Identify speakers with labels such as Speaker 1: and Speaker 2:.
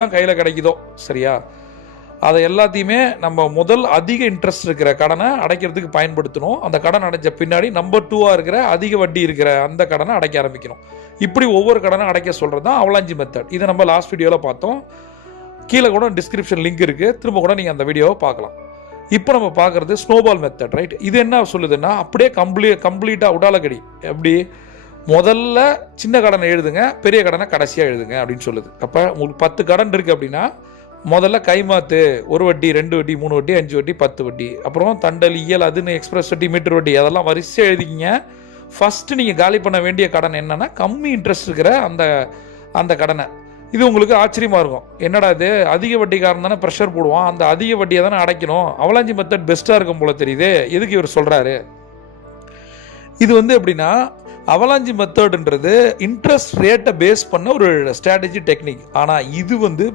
Speaker 1: கையில் கிடைக்குதோ சரியா? அதை எல்லாத்தையுமே நம்ம முதல் அதிக இன்ட்ரெஸ்ட் இருக்கிற கடனை அடைக்கிறதுக்கு பயன்படுத்தணும். அந்த கடன் அடைஞ்ச பின்னாடி நம்பர் டூவாக இருக்கிற அதிக வட்டி இருக்கிற அந்த கடனை அடைக்க ஆரம்பிக்கணும். இப்படி ஒவ்வொரு கடனை அடைக்க சொல்கிறது தான் அவலாஞ்சி மெத்தட் இதை நம்ம லாஸ்ட் வீடியோவில் பார்த்தோம். கீழே கூட டிஸ்கிரிப்ஷன் லிங்க் இருக்குது திரும்ப கூட நீங்கள் அந்த வீடியோவை பார்க்கலாம். இப்போ நம்ம பார்க்குறது ஸ்னோபால் மெத்தட் ரைட் இது என்ன சொல்லுதுன்னா அப்படியே கம்ப்ளீ கம்ப்ளீட்டாக உடாலகடி. எப்படி? முதல்ல சின்ன கடனை எழுதுங்க பெரிய கடனை கடைசியாக எழுதுங்க அப்படின்னு சொல்லுது. அப்போ உங்களுக்கு பத்து கடன் இருக்குது அப்படின்னா முதல்ல கைமாத்து ஒரு வட்டி ரெண்டு வட்டி மூணு வட்டி அஞ்சு வட்டி பத்து வட்டி. அப்புறம் தண்டல் இயல் அதுன்னு எக்ஸ்பிரஸ் வட்டி மீட்டர் வட்டி அதெல்லாம் வரிசையாக எழுதிக்கிங்க. ஃபஸ்ட்டு நீங்கள் காலி பண்ண வேண்டிய கடன் என்னென்னா கம்மி இன்ட்ரெஸ்ட் இருக்கிற அந்த அந்த கடனை. இது உங்களுக்கு ஆச்சரியமாக இருக்கும். என்னடா இது? அதிக வட்டிக்காரன் தானே ப்ரெஷர் போடுவான். அந்த அதிக வட்டியை தானே அடைக்கணும். அவலாஞ்சி மெத்தட் பெஸ்ட்டாக இருக்கும் போல தெரியுது. எதுக்கு இவர் சொல்கிறாரு இது வந்து எப்படின்னா அவலாஞ்சி மெத்தட்ன்றது இன்ட்ரெஸ்ட் ரேட்டை பேஸ் பண்ண ஒரு ஸ்ட்ராட்டஜி டெக்னிக் ஆனால் இது வந்து